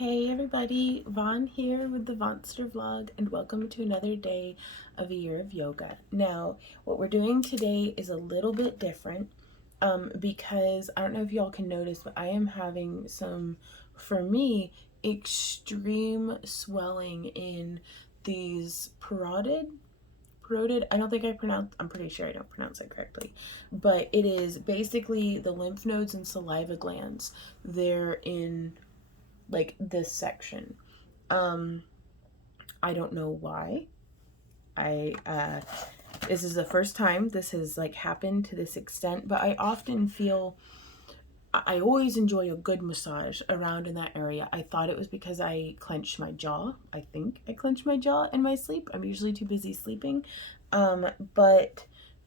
Hey everybody, Vaughn here with the Vonster vlog, and welcome to another day of a year of yoga. Now, what we're doing today is a little bit different because I don't know if y'all can notice, but I am having some, for me, extreme swelling in these parotid, I don't think I'm pretty sure I don't pronounce it correctly, but it is basically the lymph nodes and saliva glands. They're in like this section. Um, I don't know why. This is the first time this has like happened to this extent, but I often feel I always enjoy a good massage around in that area. I thought it was because I clenched my jaw. I think I clenched my jaw in my sleep. I'm usually too busy sleeping. But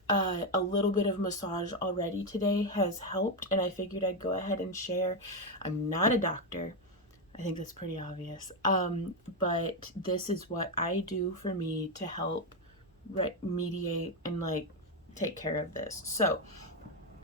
a little bit of massage already today has helped, and I figured I'd go ahead and share. I'm not a doctor. I think that's pretty obvious. But this is what I do for me to help mediate and like take care of this. So,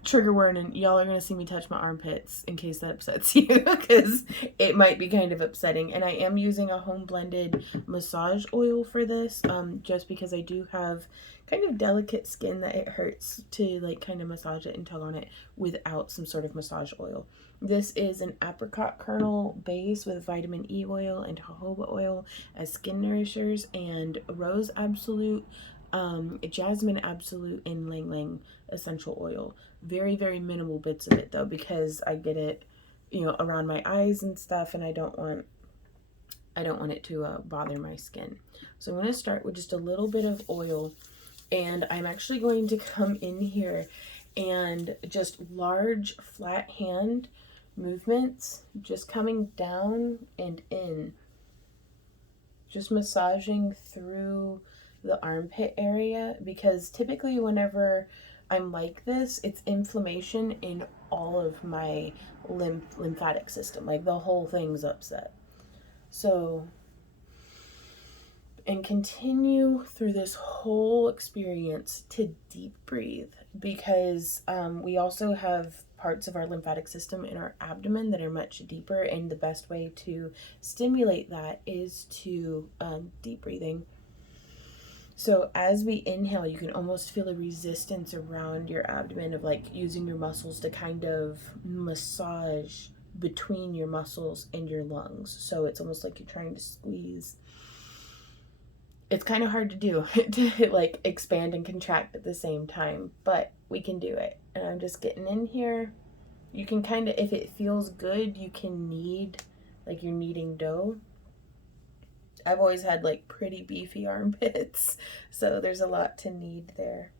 trigger warning, y'all are gonna see me touch my armpits in case that upsets you, because it might be kind of upsetting. And I am using a home blended massage oil for this, just because I do have kind of delicate skin that it hurts to like kind of massage it and tug on it without some sort of massage oil. This is an apricot kernel base with vitamin E oil and jojoba oil as skin nourishers, and rose absolute, jasmine absolute, and lang lang essential oil. Very, very minimal bits of it though, because I get it, around my eyes and stuff, and I don't want it to bother my skin. So I'm going to start with just a little bit of oil, and I'm actually going to come in here and just large flat hand movements, just coming down and in, just massaging through the armpit area, because typically whenever I'm like this, it's inflammation in all of my lymphatic system. Like the whole thing's upset. So, and continue through this whole experience to deep breathe, because we also have parts of our lymphatic system in our abdomen that are much deeper, and the best way to stimulate that is to deep breathing. So as we inhale, you can almost feel a resistance around your abdomen of like using your muscles to kind of massage between your muscles and your lungs. So it's almost like you're trying to squeeze. It's kind of hard to do, to like expand and contract at the same time, but we can do it. And I'm just getting in here. You can kind of, if it feels good, you can knead like you're kneading dough. I've always had like pretty beefy armpits, so there's a lot to knead there.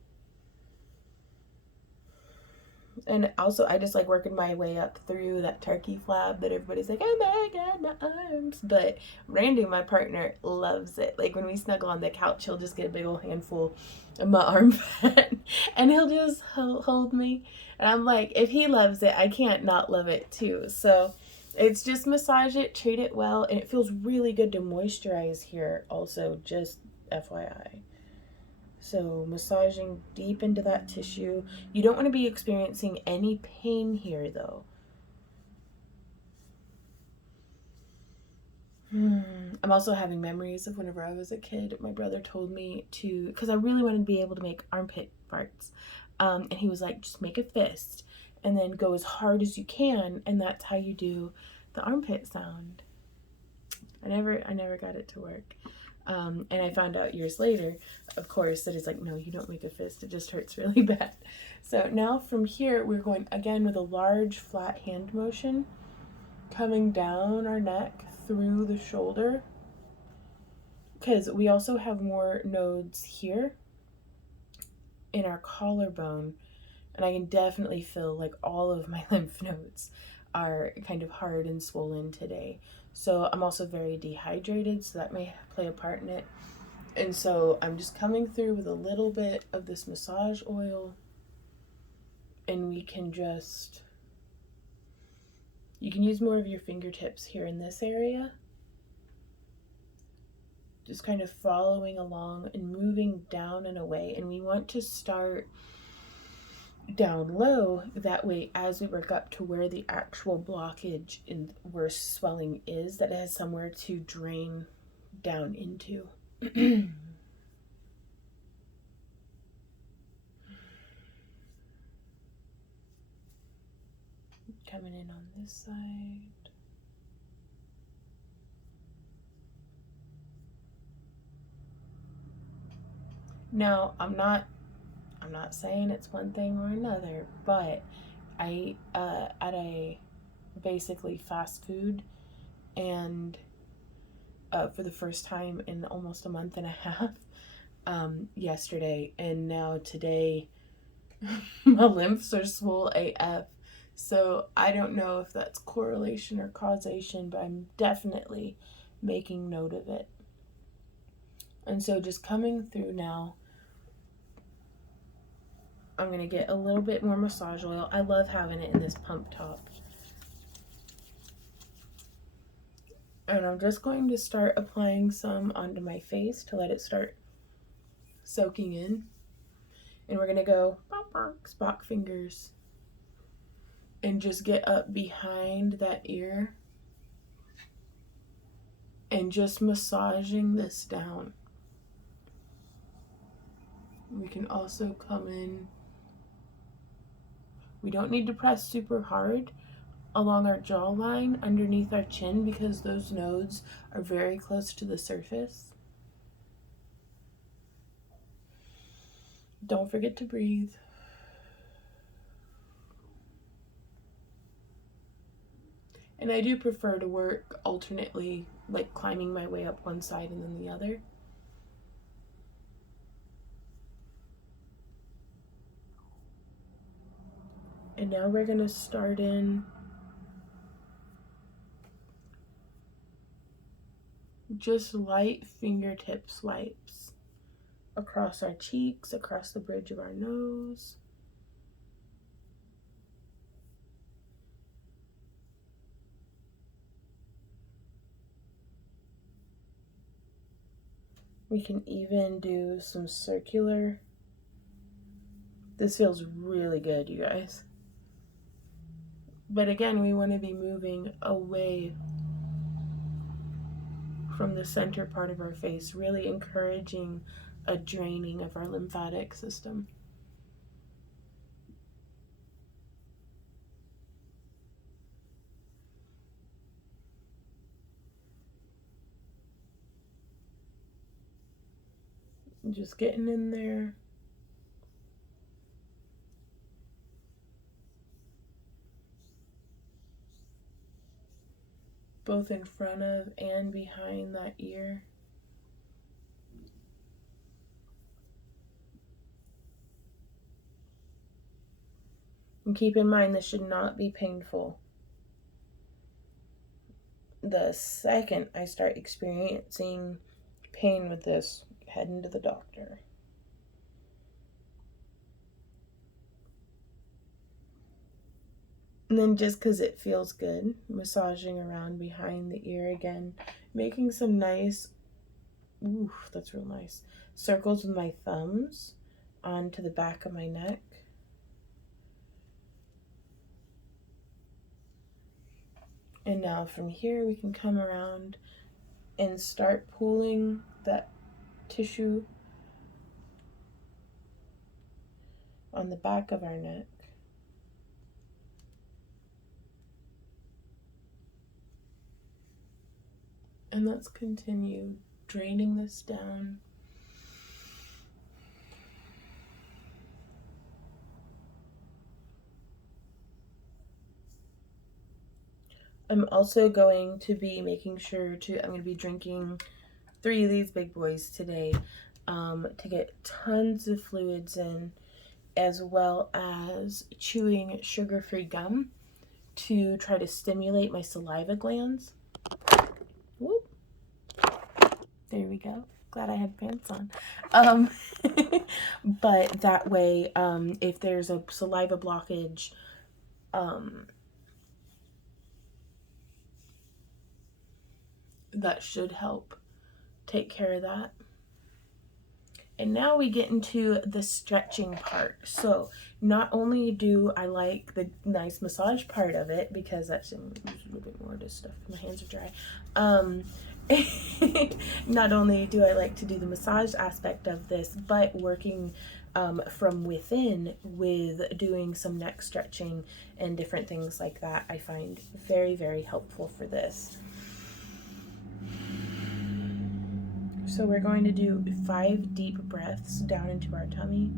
And also, I just like working my way up through that turkey flab that everybody's like, oh my god, my arms. But Randy, my partner, loves it. Like when we snuggle on the couch, he'll just get a big old handful of my arm fat and he'll just hold me. And I'm like, if he loves it, I can't not love it too. So it's just massage it, treat it well, and it feels really good to moisturize here also, just FYI. So massaging deep into that tissue. You don't want to be experiencing any pain here though. I'm also having memories of whenever I was a kid. My brother told me to, because I really wanted to be able to make armpit farts. And he was like, just make a fist and then go as hard as you can, and that's how you do the armpit sound. I never got it to work. And I found out years later, of course, that it's like, no, you don't make a fist. It just hurts really bad. So now from here, we're going again with a large flat hand motion, coming down our neck through the shoulder, because we also have more nodes here in our collarbone, and I can definitely feel like all of my lymph nodes are kind of hard and swollen today. So I'm also very dehydrated, so that may play a part in it. And so I'm just coming through with a little bit of this massage oil, and we can just, you can use more of your fingertips here in this area, just kind of following along and moving down and away. And we want to start down low. That way, as we work up to where the actual blockage and where swelling is, that it has somewhere to drain down into. Coming in on this side. Now, I'm not saying it's one thing or another, but I at a basically fast food, and for the first time in almost a month and a half, yesterday, and now today my lymphs are swole AF. So I don't know if that's correlation or causation, but I'm definitely making note of it. And so just coming through now, I'm going to get a little bit more massage oil. I love having it in this pump top. And I'm just going to start applying some onto my face to let it start soaking in. And we're going to go Spock fingers and just get up behind that ear and just massaging this down. We can also come in. We don't need to press super hard along our jawline underneath our chin because those nodes are very close to the surface. Don't forget to breathe. And I do prefer to work alternately, like climbing my way up one side and then the other. And now we're going to start in just light fingertip swipes across our cheeks, across the bridge of our nose. We can even do some circular. This feels really good, you guys. But again, we want to be moving away from the center part of our face, really encouraging a draining of our lymphatic system. Just getting in there. Both in front of and behind that ear. And keep in mind, this should not be painful. The second I start experiencing pain with this, heading to the doctor. And then just because it feels good, massaging around behind the ear again, making some nice, ooh, that's real nice, circles with my thumbs onto the back of my neck. And now from here we can come around and start pulling that tissue on the back of our neck. And let's continue draining this down. I'm also going to be making sure I'm going to be drinking 3 of these big boys today to get tons of fluids in, as well as chewing sugar-free gum to try to stimulate my saliva glands. Whoop. There we go. Glad I had pants on. But that way, if there's a saliva blockage, that should help take care of that. And now we get into the stretching part. So not only do I like the nice massage part of it, because that's a little bit more of this stuff, my hands are dry. Not only do I like to do the massage aspect of this, but working from within with doing some neck stretching and different things like that, I find very, very helpful for this. So we're going to do 5 deep breaths down into our tummy.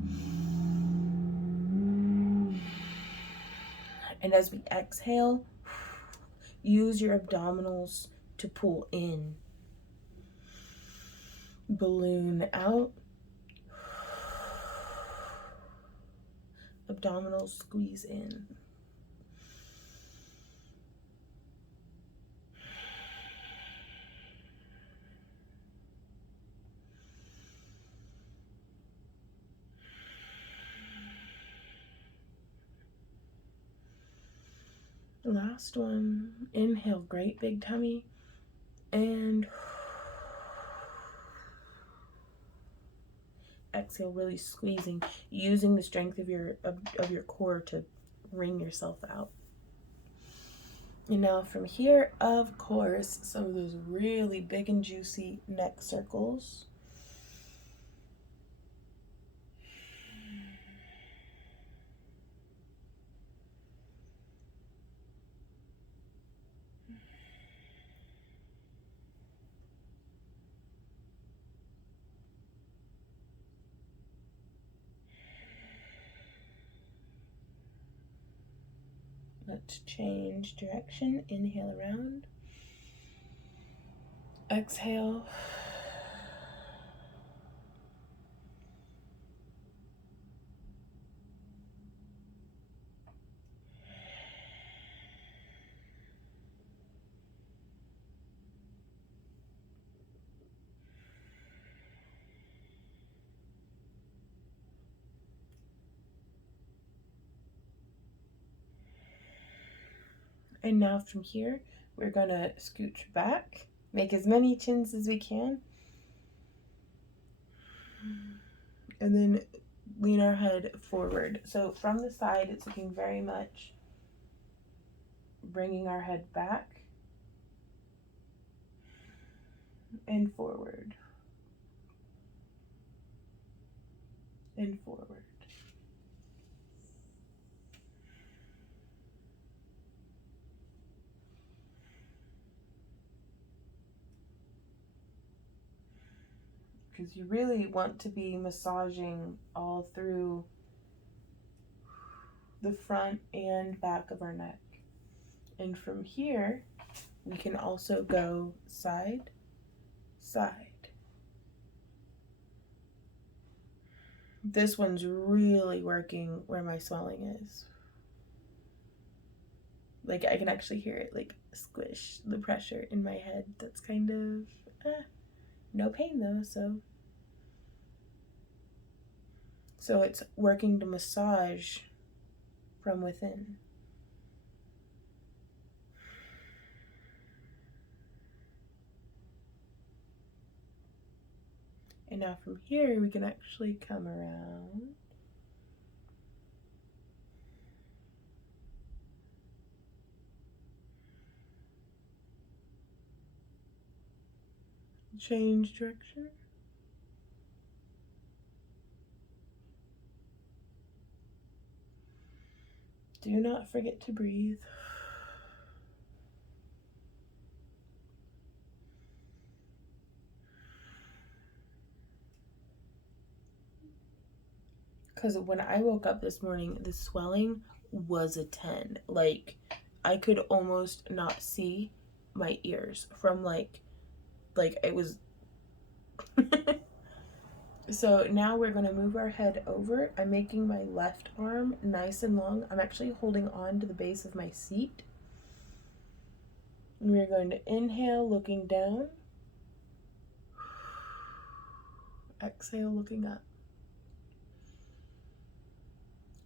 And as we exhale, use your abdominals to pull in. Balloon out. Abdominals squeeze in. Last one. Inhale, great big tummy. And exhale, really squeezing, using the strength of your core to wring yourself out. And now from here, of course, some of those really big and juicy neck circles. Let's change direction. Inhale around. Exhale. And now from here, we're gonna scooch back, make as many chins as we can, and then lean our head forward. So from the side, it's looking very much bringing our head back and forward and forward. Because you really want to be massaging all through the front and back of our neck. And from here, we can also go side, side. This one's really working where my swelling is. Like, I can actually hear it, like, squish the pressure in my head. That's kind of, no pain though, so it's working to massage from within. And now from here, we can actually come around. Change direction. Do not forget to breathe. Because when I woke up this morning, the swelling was a 10. Like, I could almost not see my ears from like it was. So now we're going to move our head over. I'm making my left arm nice and long. I'm actually holding on to the base of my seat. We're going to inhale, looking down. Exhale, looking up.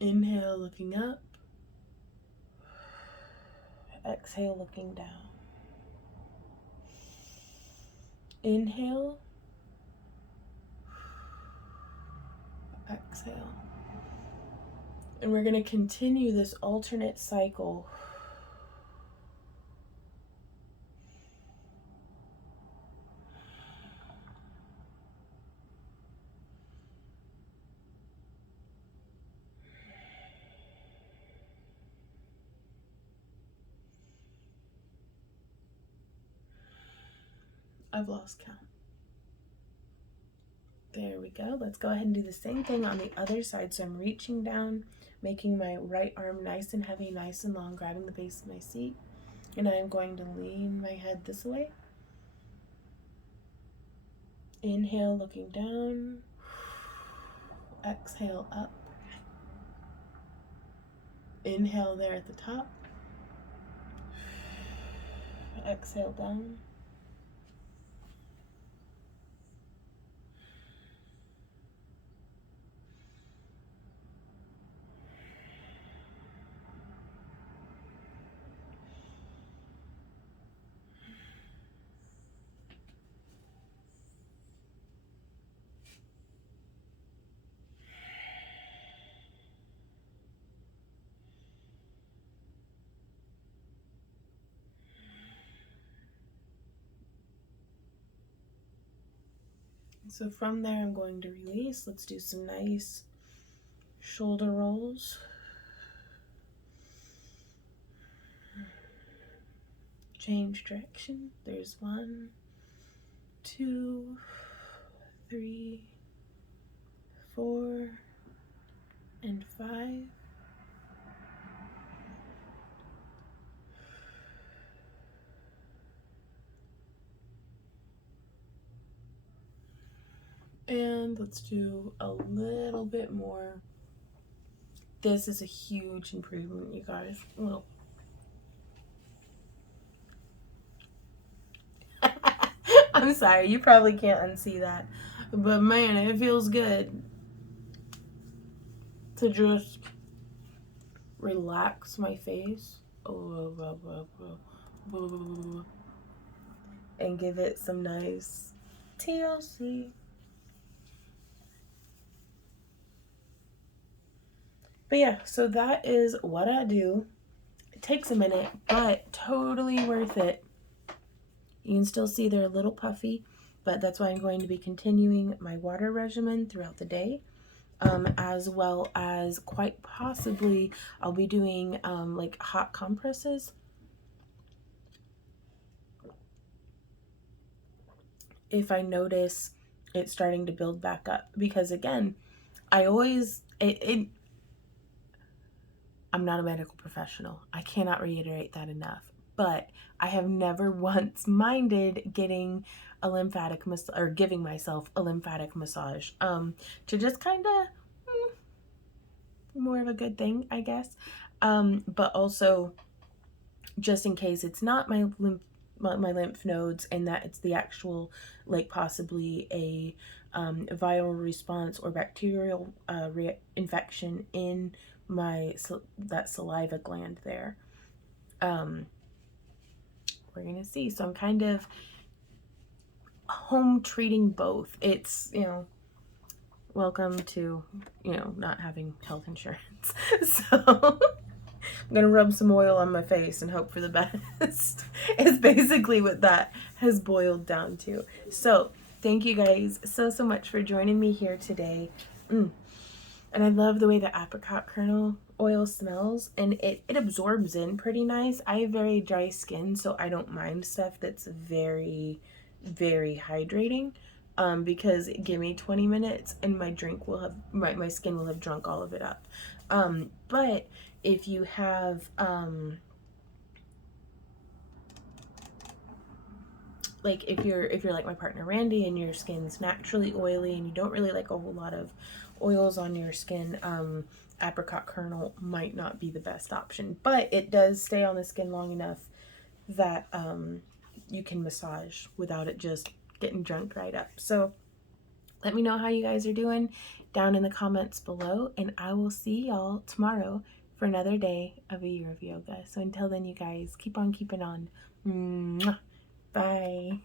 Inhale, looking up. Exhale, looking down. Inhale. exhale. And we're going to continue this alternate cycle. I've lost count. There we go. Let's go ahead and do the same thing on the other side. So I'm reaching down, making my right arm nice and heavy, nice and long, grabbing the base of my seat. And I am going to lean my head this way. Inhale, looking down. Exhale, up. Inhale there at the top. Exhale down. So from there, I'm going to release. Let's do some nice shoulder rolls. Change direction. There's 1, 2, 3, 4, and 5. And let's do a little bit more. This is a huge improvement, you guys. Well, I'm sorry, you probably can't unsee that. But man, it feels good to just relax my face and give it some nice TLC. But yeah, so that is what I do. It takes a minute, but totally worth it. You can still see they're a little puffy, but that's why I'm going to be continuing my water regimen throughout the day. As well as quite possibly I'll be doing like hot compresses if I notice it starting to build back up, because again, I'm not a medical professional. I cannot reiterate that enough, but I have never once minded getting a lymphatic or giving myself a lymphatic massage to just kind of more of a good thing, I guess. But also just in case it's not my lymph nodes and that it's the actual, like possibly a viral response or bacterial infection in that saliva gland there. We're gonna see. So I'm kind of home treating both. It's, welcome to, not having health insurance. So I'm gonna rub some oil on my face and hope for the best. Is basically what that has boiled down to. So thank you guys so much for joining me here today. And I love the way the apricot kernel oil smells, and it absorbs in pretty nice. I have very dry skin, so I don't mind stuff that's very, very hydrating. Because give me 20 minutes and my drink will have, my skin will have drunk all of it up. But if you have, like if you're like my partner Randy and your skin's naturally oily and you don't really like a whole lot of oils on your skin, apricot kernel might not be the best option, but it does stay on the skin long enough that you can massage without it just getting drunk right up. So let me know how you guys are doing down in the comments below, and I will see y'all tomorrow for another day of a year of yoga. So until then, you guys, keep on keeping on. Mwah. Bye.